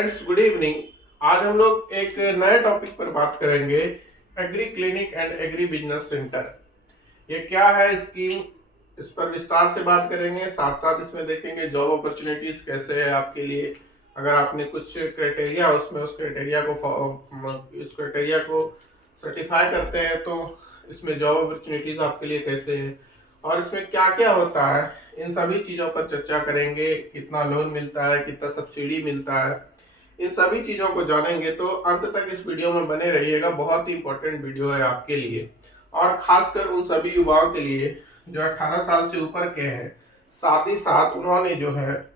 Friends, good evening. आज हम लोग एक नए टॉपिक पर बात करेंगे, agree clinic and agri business centre. ये क्या है स्कीम, इस पर विस्तार से बात करेंगे। साथ साथ इसमें देखेंगे जॉब अपॉर्चुनिटीज कैसे है आपके लिए। अगर आपने कुछ क्राइटेरिया उसमें उस क्राइटेरिया को सर्टिफाई करते हैं तो इसमें जॉब अपॉर्चुनिटीज आपके लिए कैसे है और इसमें क्या क्या होता है, इन सभी चीज़ों पर चर्चा करेंगे। कितना लोन मिलता है, कितना सब्सिडी मिलता है, इन सभी चीज़ों को जानेंगे। तो अंत तक इस वीडियो में बने रहिएगा, बहुत ही इंपॉर्टेंट वीडियो है आपके लिए और खासकर उन सभी युवाओं के लिए जो 18 साल से ऊपर के हैं, साथ ही साथ उन्होंने जो है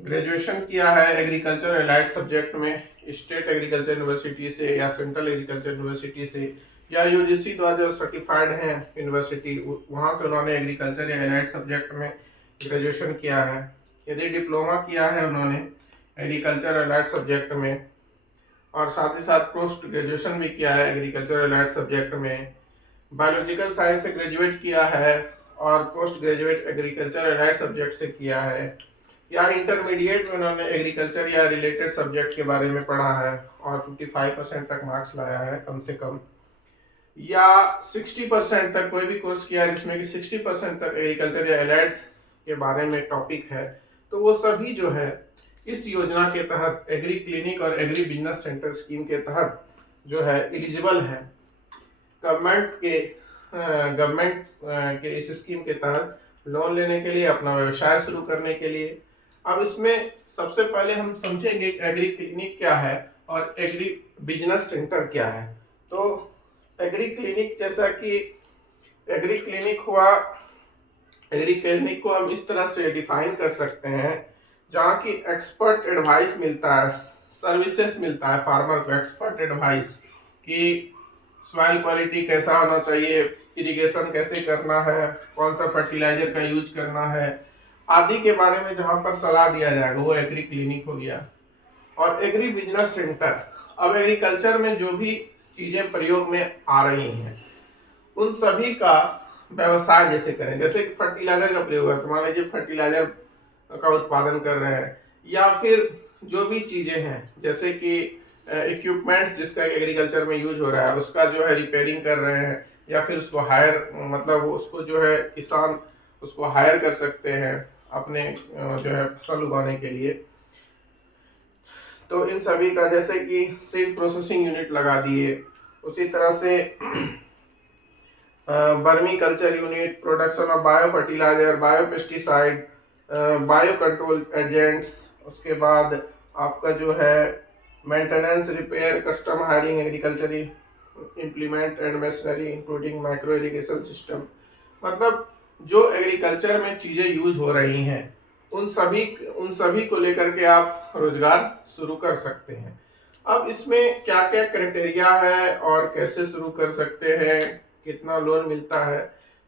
ग्रेजुएशन किया है एग्रीकल्चर एलाइड सब्जेक्ट में स्टेट एग्रीकल्चर यूनिवर्सिटी से या सेंट्रल एग्रीकल्चर यूनिवर्सिटी से, या यूजीसी द्वारा जो सर्टिफाइड है यूनिवर्सिटी, वहाँ से उन्होंने एग्रीकल्चर या एलाइड सब्जेक्ट में ग्रेजुएशन किया है। यदि डिप्लोमा किया है उन्होंने एग्रीकल्चर एलाइड सब्जेक्ट में और साथ ही साथ पोस्ट ग्रेजुएशन भी किया है एग्रीकल्चर एलाइड सब्जेक्ट में, बायोलॉजिकल साइंस से ग्रेजुएट किया है और post graduate agriculture allied subject से किया है, या इंटरमीडिएट में उन्होंने एग्रीकल्चर या रिलेटेड सब्जेक्ट के बारे में पढ़ा है और 55% तक मार्क्स लाया है कम से कम, या 60% तक कोई भी कोर्स किया है जिसमें कि 60% तक एग्रीकल्चर या एलाइड के बारे में टॉपिक है, तो वो सभी जो है इस योजना के तहत एग्री क्लिनिक और एग्री बिजनेस सेंटर स्कीम के तहत जो है एलिजिबल है। गवर्नमेंट के इस स्कीम के तहत लोन लेने के लिए, अपना व्यवसाय शुरू करने के लिए। अब इसमें सबसे पहले हम समझेंगे एग्री क्लिनिक क्या है और एग्री बिजनेस सेंटर क्या है। तो एग्री क्लिनिक, जैसा कि एग्री क्लिनिक हुआ, एग्री क्लिनिक को हम इस तरह से डिफाइन कर सकते हैं जहाँ की एक्सपर्ट एडवाइस मिलता है, सर्विसेज मिलता है फार्मर को, एक्सपर्ट एडवाइस कि सॉइल क्वालिटी कैसा होना चाहिए, इरिगेशन कैसे करना है, कौन सा फर्टिलाइजर का यूज करना है आदि के बारे में जहाँ पर सलाह दिया जाएगा, वो एग्री क्लिनिक हो गया। और एग्री बिजनेस सेंटर, अब एग्रीकल्चर में जो भी चीज़ें प्रयोग में आ रही हैं उन सभी का व्यवसाय जैसे करें, जैसे फर्टिलाइजर का प्रयोग है तो मान लीजिए फर्टिलाइजर का उत्पादन कर रहे हैं, या फिर जो भी चीज़ें हैं जैसे कि इक्विपमेंट्स जिसका एग्रीकल्चर में यूज हो रहा है उसका जो है रिपेयरिंग कर रहे हैं, या फिर उसको हायर, मतलब उसको जो है किसान उसको हायर कर सकते हैं अपने जो है फसल उगाने के लिए। तो इन सभी का, जैसे कि सीड प्रोसेसिंग यूनिट लगा दिए, उसी तरह से vermiculture unit, production of bio fertilizer, bio pesticide, bio control agents, उसके बाद आपका जो है maintenance, repair, custom hiring, agriculture implement and machinery including micro irrigation system. मतलब जो एग्रीकल्चर में चीज़ें यूज हो रही हैं उन सभी को लेकर के आप रोजगार शुरू कर सकते हैं। अब इसमें क्या क्या क्राइटेरिया है और कैसे शुरू कर सकते हैं, कितना लोन मिलता है।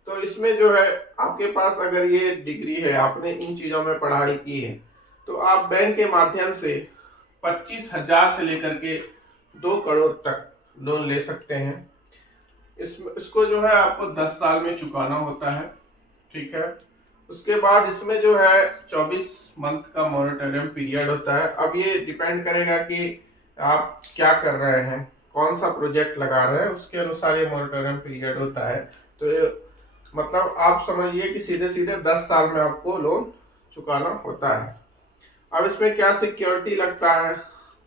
तो इसमें जो है आपके पास अगर ये डिग्री है, आपने इन चीज़ों में पढ़ाई की है, तो आप बैंक के माध्यम से 25,000 से लेकर के 2 करोड़ तक लोन ले सकते हैं। इसको जो है आपको 10 साल में चुकाना होता है, ठीक है। उसके बाद इसमें जो है 24 मंथ का मॉनिटरिंग पीरियड होता है। अब ये डिपेंड करेगा कि आप क्या कर रहे हैं, कौन सा प्रोजेक्ट लगा रहे हैं, उसके अनुसार ये मॉनिटरिंग पीरियड होता है। तो ये मतलब आप समझिए कि सीधे सीधे 10 साल में आपको लोन चुकाना होता है। अब इसमें क्या सिक्योरिटी लगता है,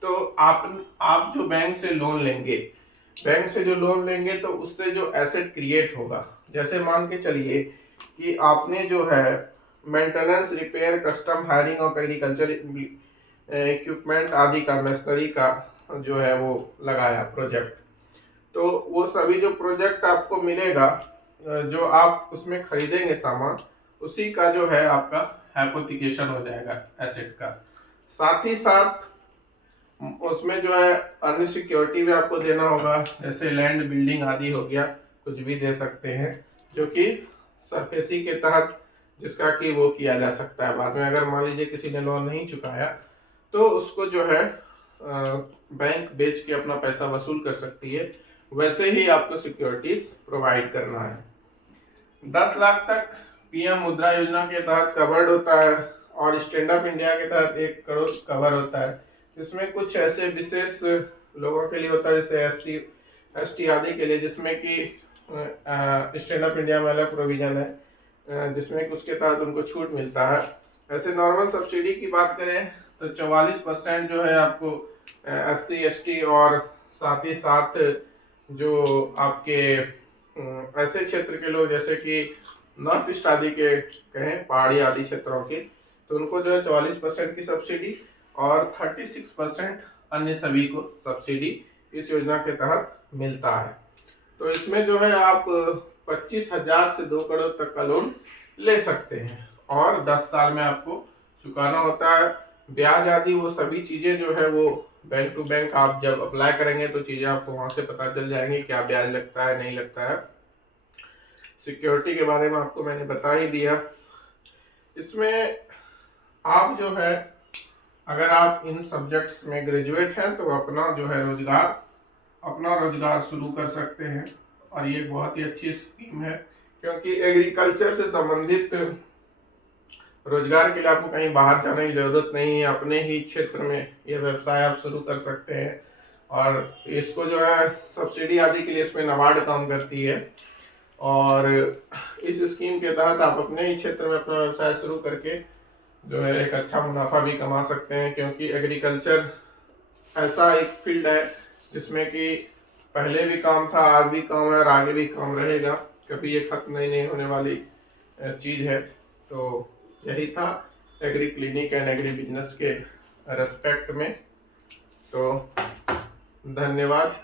तो आप जो बैंक से लोन लेंगे, बैंक से जो लोन लेंगे तो उससे जो एसेट क्रिएट होगा, जैसे मान के चलिए कि आपने जो है मेंटेनेंस, रिपेयर, कस्टम हायरिंग और एग्रीकल्चर इक्विपमेंट आदि का, मशीनरी का जो है वो लगाया प्रोजेक्ट, तो वो सभी जो प्रोजेक्ट आपको मिलेगा, जो आप उसमें खरीदेंगे सामान, उसी का जो है आपका हाइपोथिकेशन हो जाएगा एसेट का। साथ ही साथ उसमें जो है अन्य सिक्योरिटी भी आपको देना होगा, जैसे लैंड, बिल्डिंग आदि हो गया, कुछ भी दे सकते हैं जो कि सरफेसी के तहत जिसका कि वो किया जा सकता है। बाद में अगर मान लीजिए किसी ने लोन नहीं चुकाया तो उसको जो है बैंक बेच के अपना पैसा वसूल कर सकती है। वैसे ही आपको सिक्योरिटीज प्रोवाइड करना है। 10 लाख तक पीएम मुद्रा योजना के तहत कवर्ड होता है और स्टैंड अप इंडिया के तहत 1 करोड़ कवर होता है। इसमें कुछ ऐसे विशेष लोगों के लिए होता है, जैसे SC ST आदि के लिए, जिसमें कि स्टैंड अप इंडिया में अलग प्रोविजन है, जिसमें कि उसके तहत उनको छूट मिलता है। ऐसे नॉर्मल सब्सिडी की बात करें तो 44% जो है आपको SC ST और साथ ही साथ जो आपके ऐसे क्षेत्र के लोग जैसे कि नॉर्थ ईस्ट आदि के कहें, पहाड़ी आदि क्षेत्रों के, तो उनको जो है 44% की सब्सिडी और 36% अन्य सभी को सब्सिडी इस योजना के तहत मिलता है। तो इसमें जो है आप 25,000 से 2 करोड़ तक का लोन ले सकते हैं और 10 साल में आपको चुकाना होता है। ब्याज आदि वो सभी चीज़ें जो है वो बैंक टू बैंक आप जब अप्लाई करेंगे तो चीज़ें आपको वहाँ से पता चल जाएंगी, क्या ब्याज लगता है नहीं लगता है। सिक्योरिटी के बारे में आपको मैंने बता ही दिया। इसमें आप जो है, अगर आप इन सब्जेक्ट्स में ग्रेजुएट हैं तो अपना जो है रोजगार शुरू कर सकते हैं। और ये बहुत ही अच्छी स्कीम है, क्योंकि एग्रीकल्चर से संबंधित रोजगार के लिए आपको कहीं बाहर जाने की जरूरत नहीं है, अपने ही क्षेत्र में ये व्यवसाय आप शुरू कर सकते हैं। और इसको जो है सब्सिडी आदि के लिए इसमें नाबार्ड काम करती है, और इस स्कीम के तहत आप अपने ही क्षेत्र में अपना व्यवसाय शुरू करके जो है एक अच्छा मुनाफा भी कमा सकते हैं। क्योंकि एग्रीकल्चर ऐसा एक फील्ड है जिसमें कि पहले भी काम था, आज भी काम है और आगे भी काम रहेगा, कभी ये खत्म नहीं होने वाली चीज़ है। तो यही था agree clinic and agri business के रेस्पेक्ट में। तो धन्यवाद।